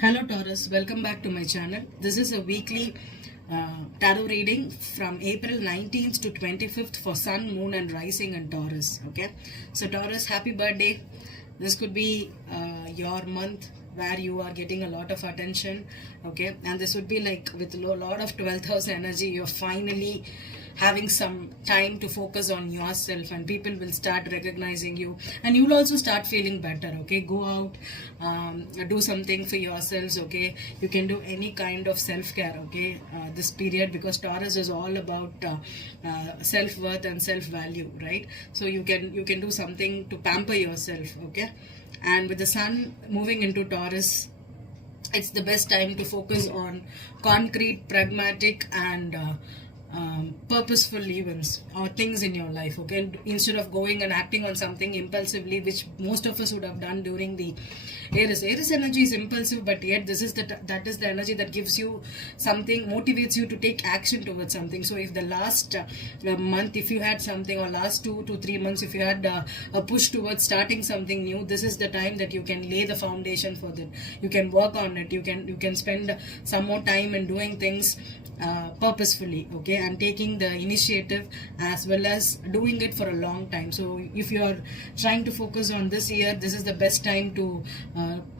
Hello Taurus, welcome back to my channel. This is a weekly tarot reading from April 19th to 25th for Sun, Moon and Rising and Taurus. Okay, so Taurus, happy birthday. This could be your month where you are getting a lot of attention. Okay, and this would be like with a lot of 12th house energy. You're finally having some time to focus on yourself, and people will start recognizing you, and you'll also start feeling better. Okay, go out, do something for yourselves. Okay, you can do any kind of self-care. Okay, this period, because Taurus is all about self-worth and self-value, right? So you can do something to pamper yourself. Okay, and with the Sun moving into Taurus, it's the best time to focus on concrete, pragmatic and purposeful events or things in your life. Okay, instead of going and acting on something impulsively, which most of us would have done during the Aries energy is impulsive, but yet this is that is the energy that gives you something, motivates you to take action towards something. So if the last month, if you had something, or last 2 to 3 months, if you had a push towards starting something new, this is the time that you can lay the foundation for that. You can work on it. You can spend some more time in doing things purposefully. Okay, and taking the initiative as well as doing it for a long time. So if you are trying to focus on this year, this is the best time to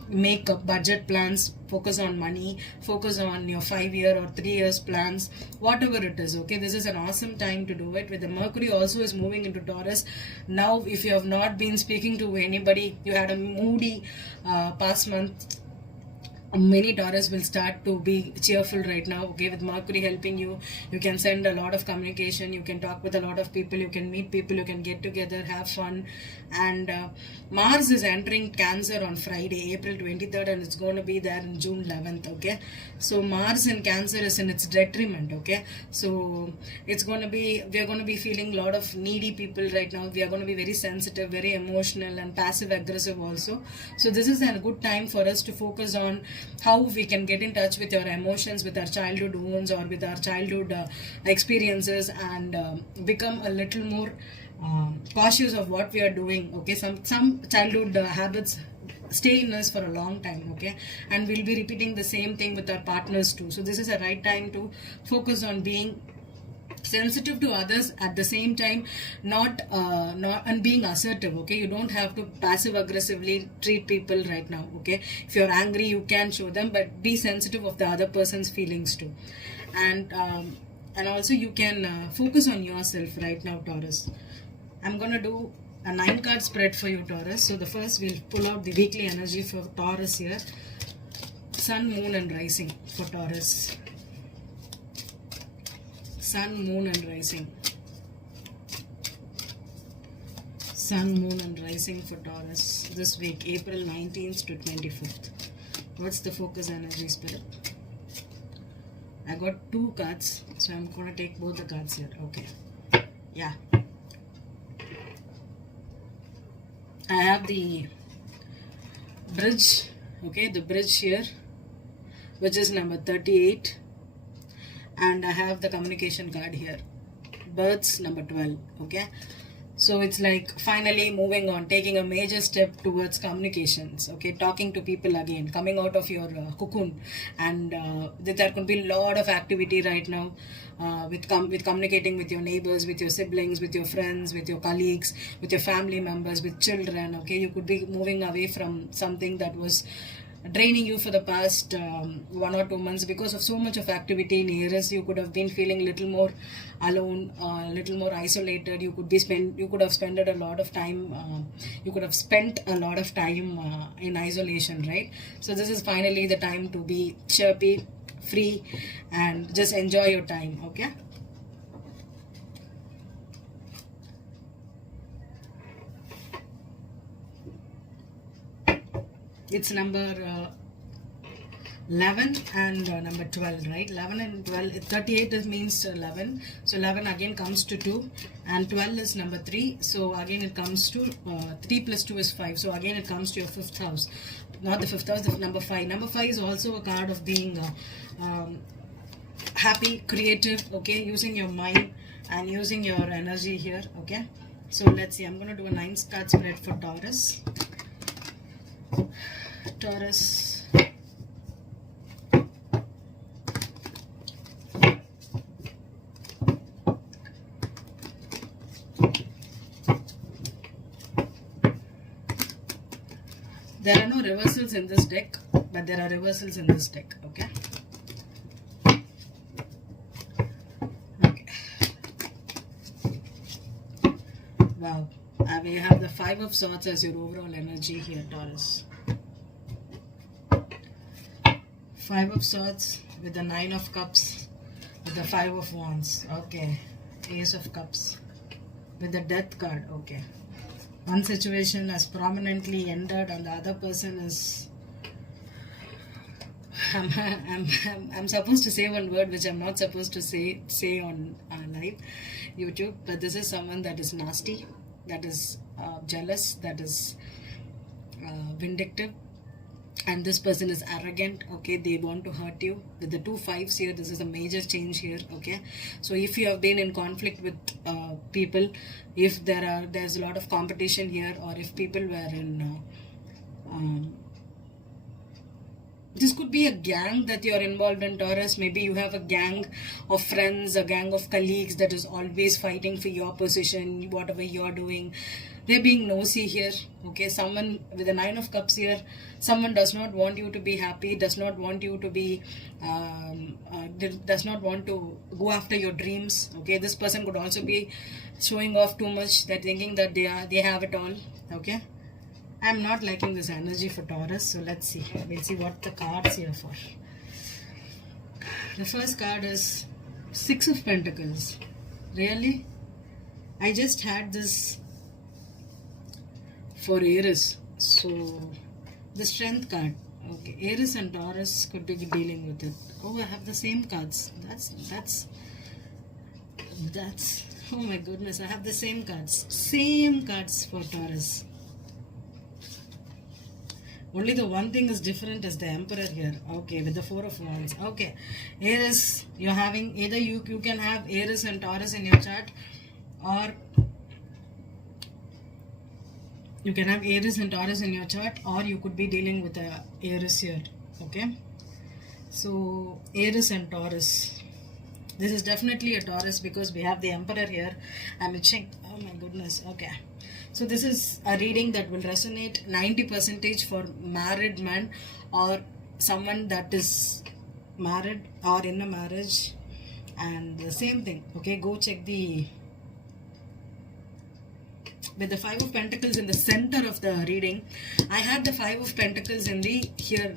make budget plans, focus on money, focus on your 5-year or 3 years plans, whatever it is. Okay, this is an awesome time to do it. With the Mercury also is moving into Taurus now. If you have not been speaking to anybody, you had a moody past month, many Taurus will start to be cheerful right now. Okay, with Mercury helping you, you can send a lot of communication, you can talk with a lot of people, you can meet people, you can get together, have fun. And Mars is entering Cancer on Friday, April 23rd, and it's going to be there in June 11th. Okay, so Mars in Cancer is in its detriment. Okay, so it's going to be, we are going to be feeling a lot of needy people right now. We are going to be very sensitive, very emotional and passive aggressive also. So this is a good time for us to focus on how we can get in touch with our emotions, with our childhood wounds or with our childhood experiences, and become a little more cautious of what we are doing. Okay, some childhood habits stay in us for a long time. Okay, and we'll be repeating the same thing with our partners too. So this is a right time to focus on being sensitive to others, at the same time not and being assertive. Okay, you don't have to passive aggressively treat people right now. Okay, if you're angry, you can show them, but be sensitive of the other person's feelings too. And also you can focus on yourself right now, Taurus. I'm gonna do a 9-card spread for you, Taurus. So the first, we'll pull out the weekly energy for Taurus here. Sun, Moon and Rising for Taurus. Sun, Moon and Rising. Sun, Moon and Rising for Taurus this week, April 19th to 25th. What's the focus energy, Spirit? I got 2 cards, so I'm going to take both the cards here. Okay. Yeah. I have the bridge. Okay, the bridge here, which is number 38. And I have the communication card here, birds number 12. Okay, so it's like finally moving on, taking a major step towards communications. Okay, talking to people again, coming out of your cocoon, and there could be a lot of activity right now with communicating with your neighbors, with your siblings, with your friends, with your colleagues, with your family members, with children. Okay, you could be moving away from something that was draining you for the past 1 or 2 months because of so much of activity in Aries. You could have been feeling little more alone, little more isolated. You could have spent a lot of time in isolation, right? So this is finally the time to be chirpy, free, and just enjoy your time. Okay, it's number 11 and number 12, right? 11 and 12, 38 means 11, so 11 again comes to 2, and 12 is number 3, so again it comes to 3 plus 2 is 5, so again it comes to your 5th house, not the 5th house, the number 5. Number 5 is also a card of being happy, creative. Okay, using your mind and using your energy here. Okay, so let's see, I'm going to do a 9-card spread for Taurus. Taurus, There are no reversals in this deck, but there are reversals in this deck. Okay. Wow. We have the Five of Swords as your overall energy here, Taurus. Five of Swords with the Nine of Cups with the Five of Wands. Okay. Ace of Cups with the Death card. Okay. One situation has prominently ended and the other person is... I'm supposed to say one word which I'm not supposed to say on live YouTube, but this is someone that is nasty, that is jealous, that is vindictive, and this person is arrogant. Okay, they want to hurt you. With the two fives here, this is a major change here. Okay, so if you have been in conflict with people, if there's a lot of competition here, or if people were in this could be a gang that you're involved in, Taurus. Maybe you have a gang of friends, a gang of colleagues that is always fighting for your position, whatever you're doing. They're being nosy here. Okay, someone with the Nine of Cups here, someone does not want you to be happy, does not want you to be, does not want to go after your dreams. Okay, this person could also be showing off too much. They're thinking that they have it all. Okay. I'm not liking this energy for Taurus, so let's see. We'll see what the cards here for. The first card is Six of Pentacles. Really? I just had this for Aries. So, the Strength card. Okay, Aries and Taurus could be dealing with it. Oh, I have the same cards. That's oh my goodness, I have the same cards. Same cards for Taurus. Only the one thing is different is the Emperor here. Okay, with the Four of Wands. Okay, Aries, you're having either you can have Aries and Taurus in your chart, or you can have Aries and Taurus in your chart, or you could be dealing with a Aries here. Okay, so Aries and Taurus. This is definitely a Taurus because we have the Emperor here. I'm itching. Oh my goodness. Okay. So this is a reading that will resonate 90% for married man or someone that is married or in a marriage. And the same thing. Okay, go check with the Five of Pentacles in the center of the reading. I had the Five of Pentacles in the here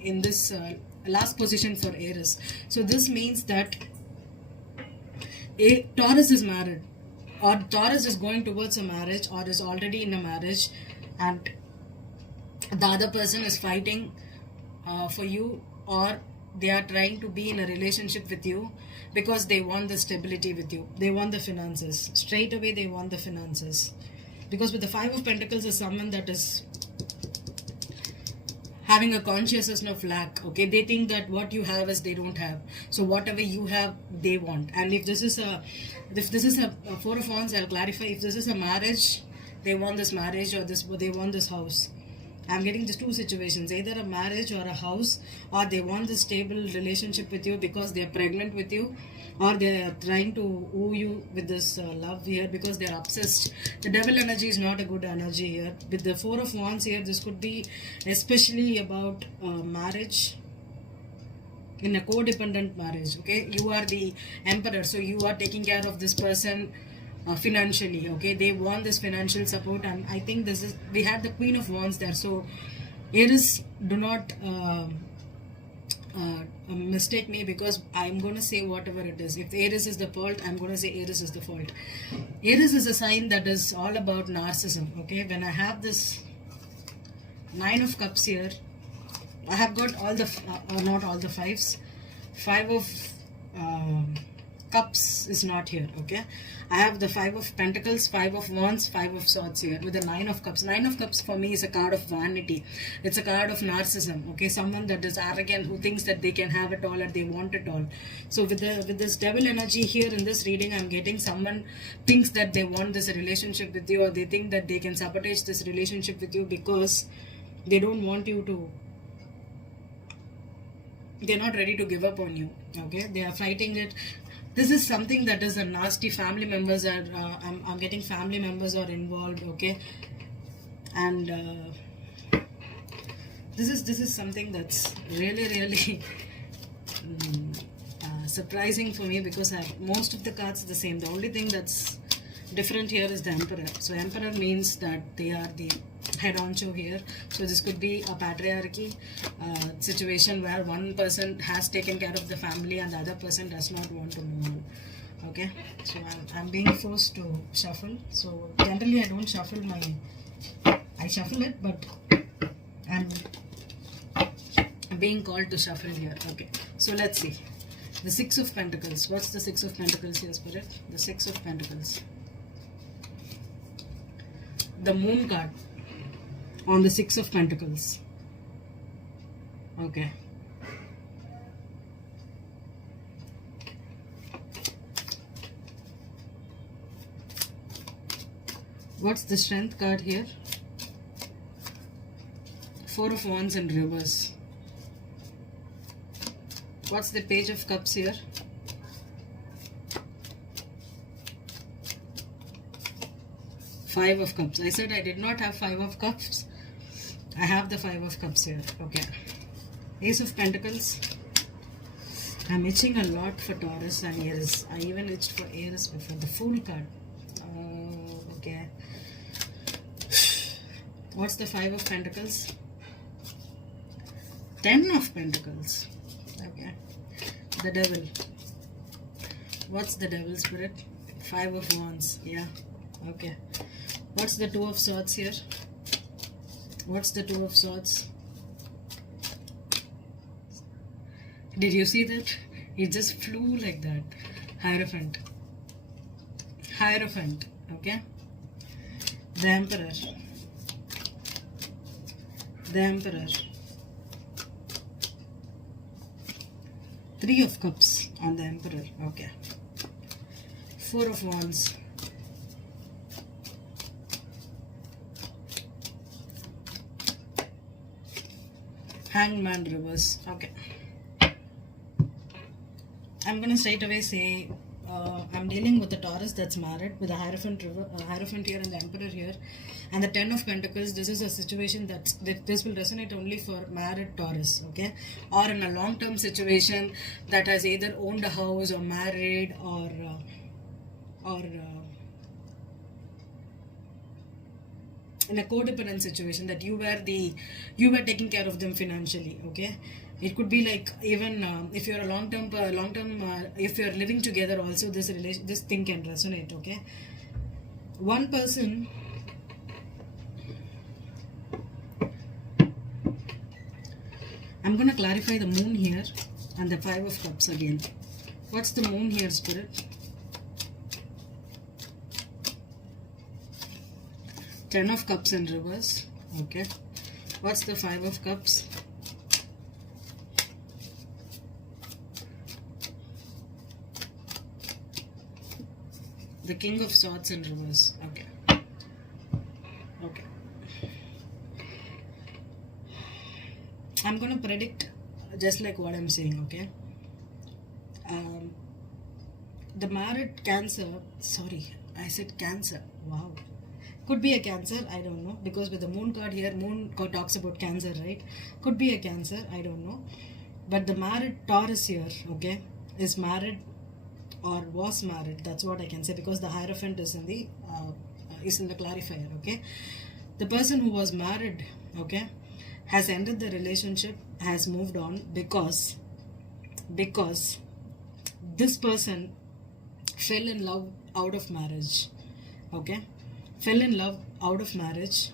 in this last position for Aries. So this means that Taurus is married, or Taurus is going towards a marriage, or is already in a marriage, and the other person is fighting for you, or they are trying to be in a relationship with you because they want the stability with you. They want the finances. Straight away they want the finances. Because with the Five of Pentacles is someone that is having a consciousness of lack. Okay, they think that what you have is they don't have. So whatever you have, they want. And if this is a Four of Wands, I'll clarify. If this is a marriage, they want this marriage, or they want this house. I'm getting just two situations, either a marriage or a house, or they want this stable relationship with you because they're pregnant with you, or they're trying to woo you with this love here because they're obsessed. The Devil energy is not a good energy here. With the Four of Wands here, this could be especially about marriage, in a codependent marriage. Okay, you are the Emperor, so you are taking care of this person financially. Okay, they want this financial support, and I think we had the Queen of Wands there. So Aries, do not mistake me, because I'm going to say whatever it is. If Aries is the fault, I'm going to say Aries is the fault. Aries is a sign that is all about narcissism. Okay, when I have this Nine of Cups here, I have got all the not all the fives. Five of Cups is not here. Okay, I have the Five of Pentacles, Five of Wands, Five of Swords here with the Nine of Cups. Nine of Cups for me is a card of vanity. It's a card of narcissism. Okay, someone that is arrogant, who thinks that they can have it all and they want it all. So with this Devil energy here in this reading, I'm getting someone thinks that they want this relationship with you, or they think that they can sabotage this relationship with you because they don't want you to. They're not ready to give up on you. Okay, they are fighting it. This is something that is a nasty. Family members are I'm getting family members are involved. Okay, and this is something that's really surprising for me, because most of the cards are the same. The only thing that's different here is the Emperor. So Emperor means that they are the head honcho here. So this could be a patriarchy situation where one person has taken care of the family and the other person does not want to move on. Okay, so I'm being forced to shuffle. So generally I don't shuffle I shuffle it, but I'm being called to shuffle here. Okay, so let's see. The Six of Pentacles. What's the Six of Pentacles here, Spirit? The Six of Pentacles. The Moon card on the Six of Pentacles. Okay. What's the Strength card here? Four of Wands in reverse. What's the Page of Cups here? Five of Cups. I said I did not have Five of Cups. I have the Five of Cups here. Okay. Ace of Pentacles. I'm itching a lot for Taurus and Aries. I even itched for Aries before. The Fool card. Okay. What's the Five of Pentacles? Ten of Pentacles. Okay. The Devil. What's the Devil, Spirit? Five of Wands. Yeah. Okay. What's the Two of Swords here? What's the Two of Swords? Did you see that? It just flew like that. Hierophant. Hierophant. Okay. The Emperor. The Emperor. Three of Cups on the Emperor. Okay. Four of Wands. Hanged Man reverse. Okay. I'm gonna straight away say I'm dealing with the Taurus that's married with the Hierophant here and the Emperor here, and the Ten of Pentacles. This is a situation that this will resonate only for married Taurus, okay, or in a long-term situation that has either owned a house or married or in a codependent situation that you were taking care of them financially. Okay, it could be like even if you're a long-term if you're living together also, this thing can resonate. Okay, one person I'm gonna clarify the Moon here and the Five of Cups again. What's the Moon here, Spirit? Ten of Cups in reverse. Okay. What's the Five of Cups? The King of Swords in reverse. Okay. Okay. I'm gonna predict just like what I'm saying, okay? The married Cancer, sorry, I said Cancer. Wow. Could be a Cancer, I don't know, because with the Moon card here, Moon card talks about Cancer, right? Could be a Cancer, I don't know. But the married Taurus here, okay, is married or was married. That's what I can say, because the Hierophant is in the clarifier, okay? The person who was married, okay, has ended the relationship, has moved on because this person fell in love out of marriage, okay? Fell in love out of marriage,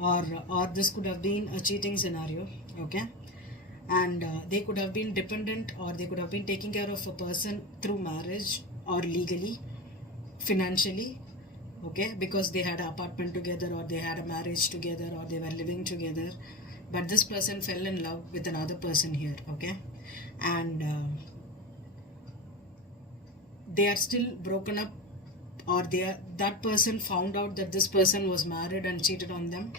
or this could have been a cheating scenario, okay? And they could have been dependent, or they could have been taking care of a person through marriage or legally, financially, okay? Because they had an apartment together, or they had a marriage together, or they were living together. But this person fell in love with another person here, okay? And they are still broken up, or that person found out that this person was married and cheated on them.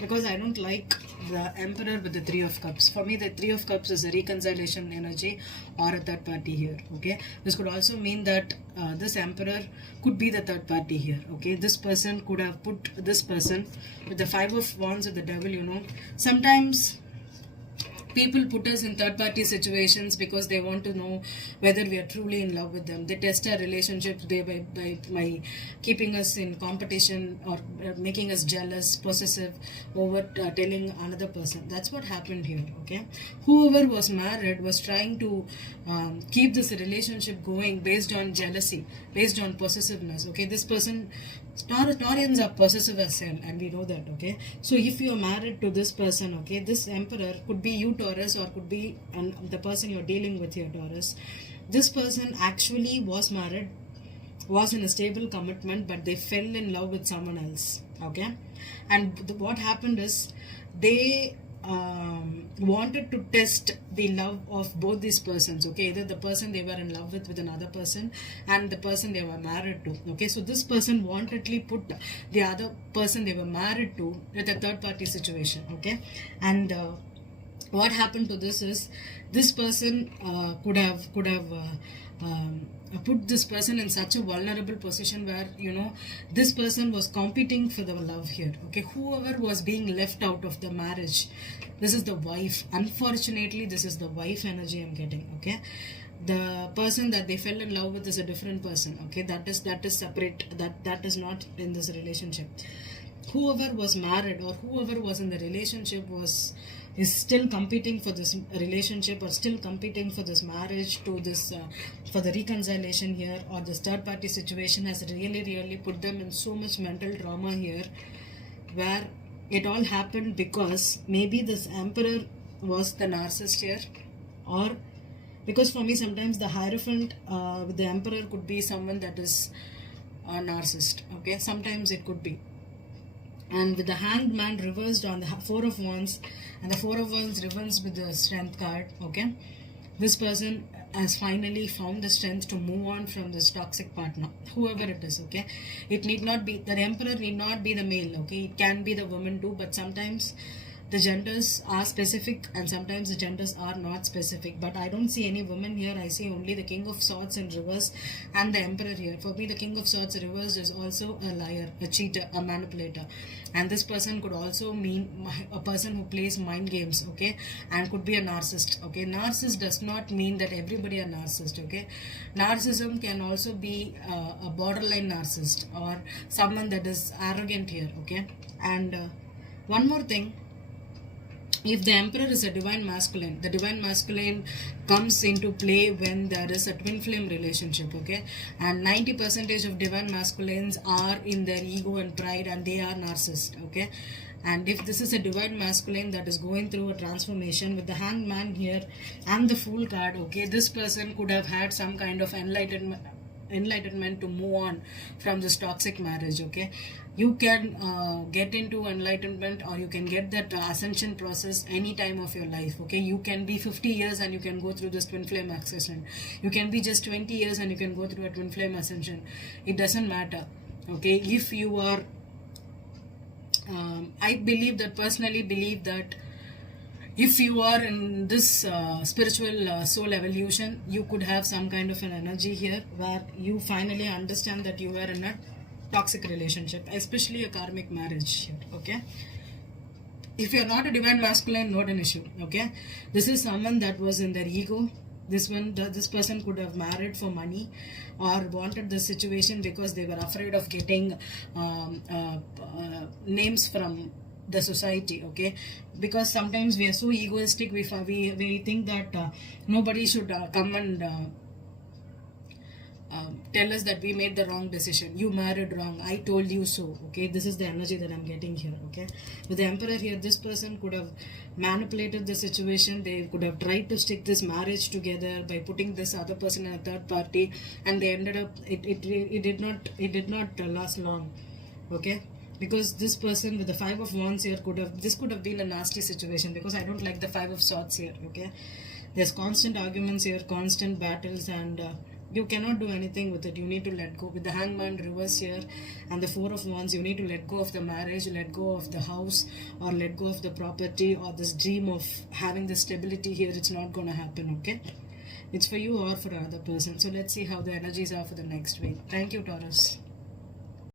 Because I don't like the Emperor with the Three of Cups. For me, the Three of Cups is a reconciliation energy or a third party here, okay? This could also mean that this Emperor could be the third party here, okay? This person could have put this person with the Five of Wands with the Devil, you know. Sometimes People put us in third party situations because they want to know whether we are truly in love with them. They test our relationships by keeping us in competition or making us jealous, possessive over telling another person. That's what happened here. Okay, whoever was married was trying to keep this relationship going based on jealousy, based on possessiveness. Okay, this person, Taurians are possessive as hell, and we know that. Okay, so if you are married to this person, okay, this emperor could be you, Taurus, or could be the person you're dealing with here, Taurus. This person actually was married, was in a stable commitment, but they fell in love with someone else. Okay, and what happened is they wanted to test the love of both these persons. Okay, either the person they were in love with another person, and the person they were married to. Okay, so this person wantedly put the other person they were married to with a third party situation. Okay, and what happened to this is this person could have put this person in such a vulnerable position where, you know, this person was competing for the love here. Okay, whoever was being left out of the marriage, this is the wife. Unfortunately, this is the wife energy I'm getting. Okay, the person that they fell in love with is a different person. Okay, that is separate. That is not in this relationship. Whoever was married or whoever was in the relationship is still competing for this relationship, or still competing for this marriage, to this for the reconciliation here, or this third party situation has really put them in so much mental trauma here, where it all happened because maybe this emperor was the narcissist here, or because for me sometimes the Hierophant with the emperor could be someone that is a narcissist. Okay, sometimes it could be. And with the Hanged Man reversed on the Four of Wands, and the Four of Wands reversed with the Strength card. Okay, this person has finally found the strength to move on from this toxic partner, whoever it is. Okay, it need not be, the emperor need not be the male. Okay, it can be the woman too, but sometimes the genders are specific and sometimes the genders are not specific. But I don't see any women here. I see only the King of Swords in reverse and the Emperor here. For me, the King of Swords reversed is also a liar, a cheater, a manipulator. And this person could also mean a person who plays mind games. Okay, and could be a narcissist. Okay, narcissist does not mean that everybody are narcissist. Okay, narcissism can also be a borderline narcissist, or someone that is arrogant here. Okay, and one more thing, if the emperor is a divine masculine, the divine masculine comes into play when there is a twin flame relationship. Okay, and 90% of divine masculines are in their ego and pride, and they are narcissist. Okay, and if this is a divine masculine that is going through a transformation with the Hanged Man here and the Fool card, okay, this person could have had some kind of enlightenment to move on from this toxic marriage. Okay, you can get into enlightenment, or you can get that ascension process any time of your life. Okay, you can be 50 years and you can go through this twin flame ascension. You can be just 20 years and you can go through a twin flame ascension. It doesn't matter. Okay, if you are I personally believe that if you are in this spiritual soul evolution, you could have some kind of an energy here where you finally understand that you are in a toxic relationship, especially a karmic marriage here. Okay, if you are not a divine masculine, not an issue. Okay, this is someone that was in their ego. This person could have married for money, or wanted the situation because they were afraid of getting names from the society. Okay, because sometimes we are so egoistic, we think that nobody should come and tell us that we made the wrong decision. You married wrong, I told you so. Okay, this is the energy that I'm getting here. Okay, with the Emperor here, this person could have manipulated the situation. They could have tried to stick this marriage together by putting this other person in a third party, and they ended up it did not last long. Okay, because this person with the Five of Wands here could have been a nasty situation, because I don't like the Five of Swords here. Okay, there's constant arguments here, constant battles, and you cannot do anything with it. You need to let go. With the Hangman reverse here and the Four of Wands, you need to let go of the marriage, let go of the house, or let go of the property, or this dream of having the stability here. It's not going to happen. Okay, it's for you or for another person. So let's see how the energies are for the next week. Thank you, Taurus.